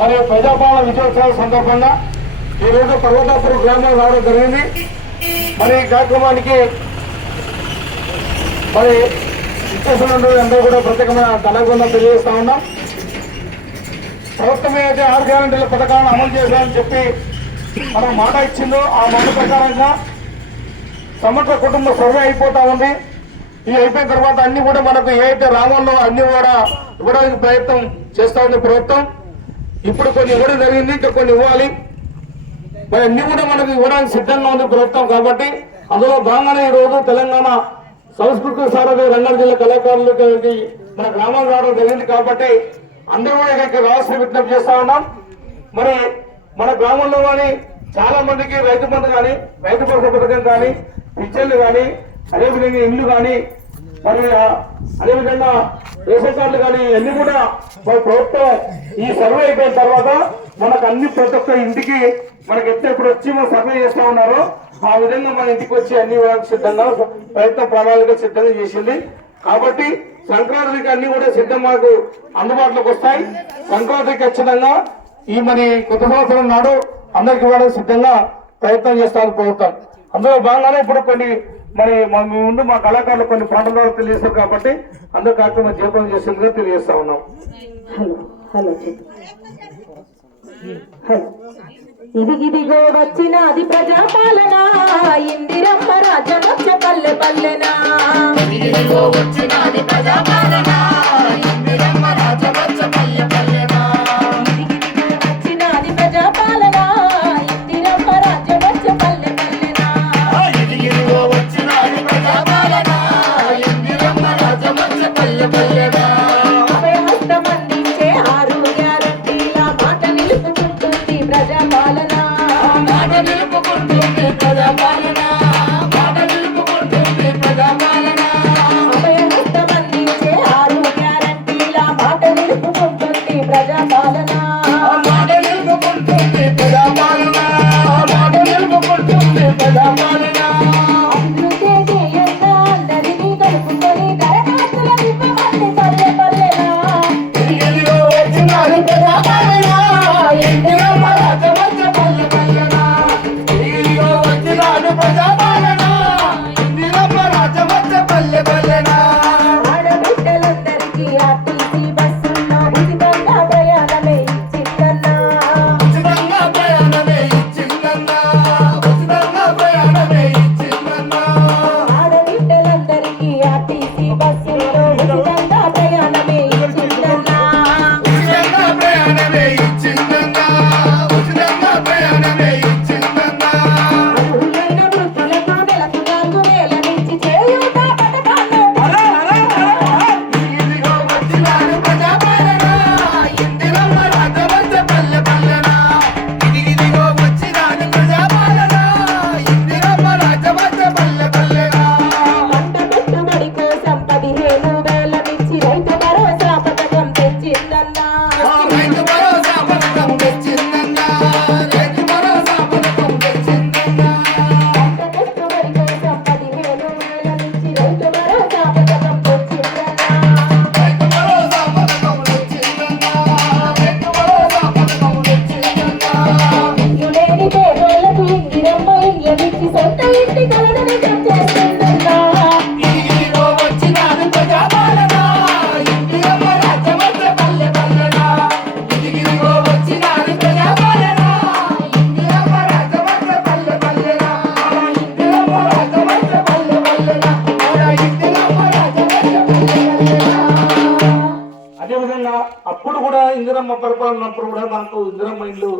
మరి ప్రజాపాలన విజయోత్సవం సందర్భంగా ఈరోజు పర్వతాపురం గ్రామం రావడం జరిగింది. మరి ఈ కార్యక్రమానికి మరి ఇచ్చేస్తున్న అందరూ కూడా ప్రత్యేకమైన ధన్యవాదాలు తెలియజేస్తా ఉన్నాం. ప్రభుత్వం ఏదైతే 6 గ్యారెంటీల పథకాలను అమలు చేశామని చెప్పి మనం మాట ఇచ్చిందో ఆ మాట ప్రకారంగా సమగ్ర కుటుంబ సర్వే అయిపోతా ఉంది. ఇది అయిపోయిన తర్వాత అన్ని కూడా మనకు ఏదైతే రావాలో అన్ని కూడా ఇవ్వడానికి ప్రయత్నం చేస్తా ఉంది ప్రభుత్వం. ఇప్పుడు కొన్ని ఇవ్వడం జరిగింది, ఇంకా కొన్ని ఇవ్వాలి. మరి అన్ని కూడా మనకు ఇవ్వడానికి సిద్ధంగా ఉంది ప్రభుత్వం. కాబట్టి అందులో భాగంగానే ఈ రోజు తెలంగాణ సంస్కృతి సారథి రంగారెడ్డి జిల్లా కళాకారులకి మన గ్రామాలు రావడం జరిగింది. కాబట్టి అందరూ కూడా ఇక్కడికి రావాల్సిన విజ్ఞప్తి చేస్తా ఉన్నాం. మరి మన గ్రామంలో కానీ చాలా మందికి రైతు బంధు కానీ, రైతు భరోసా పథకం కానీ, పింఛన్లు కానీ, అదేవిధంగా ఇండ్లు కానీ, మరి అదేవిధంగా రేషన్ కార్డులు కానీ అన్ని కూడా ప్రభుత్వం ఈ సర్వే అయిపోయిన తర్వాత మనకు అన్ని ప్రతి ఒక్క ఇంటికి మనకి ఎప్పుడు వచ్చి మనం సర్వే చేస్తా ఉన్నారో ఆ విధంగా మన ఇంటికి వచ్చి అన్ని సిద్ధంగా ప్రయత్నం ప్రణాళిక సిద్ధంగా చేసింది. కాబట్టి సంక్రాంతికి అన్ని కూడా సిద్ధం మనకు అందుబాటులోకి వస్తాయి. సంక్రాంతికి ఖచ్చితంగా ఈ మరి కొత్త సంవత్సరం నాడు అందరికి ఇవ్వడానికి సిద్ధంగా ప్రయత్నం చేస్తాను ప్రభుత్వం. అందులో భాగంగానే ఇప్పుడు కొన్ని మరి మీ ముందు మా కళాకారులు కొన్ని పాటల ద్వారా తెలియజేస్తారు. కాబట్టి అందరూ కార్యక్రమం జయప్రదం చేసిందిగా తెలియజేస్తా ఉన్నాం. ఇదిగిదిగో వచ్చినది ప్రజాపాలన, ఇందిరమ్మ రాజ్యమొచ్చ పల్లె పల్లెనా. ఇదిగిదిగో వచ్చినది ప్రజాపాలన, ఇందిరమ్మ రాజ్యమొచ్చ పల్లె పల్లెనా. ఇదిగిదిగో వచ్చినది ప్రజాపాలన, ఇందిరమ్మ రాజ్యమొచ్చ పల్లె పల్లెనా. ఇదిగిదిగో వచ్చినది ప్రజాపాలన, ఇందిరమ్మ రాజ్యమొచ్చ పల్లె పల్లెనా. అప్పుడు కూడా ఇందిరమ్మ పరిపాలన ఉన్నప్పుడు కూడా మనకు ఇందిరమ్మ ఇల్లు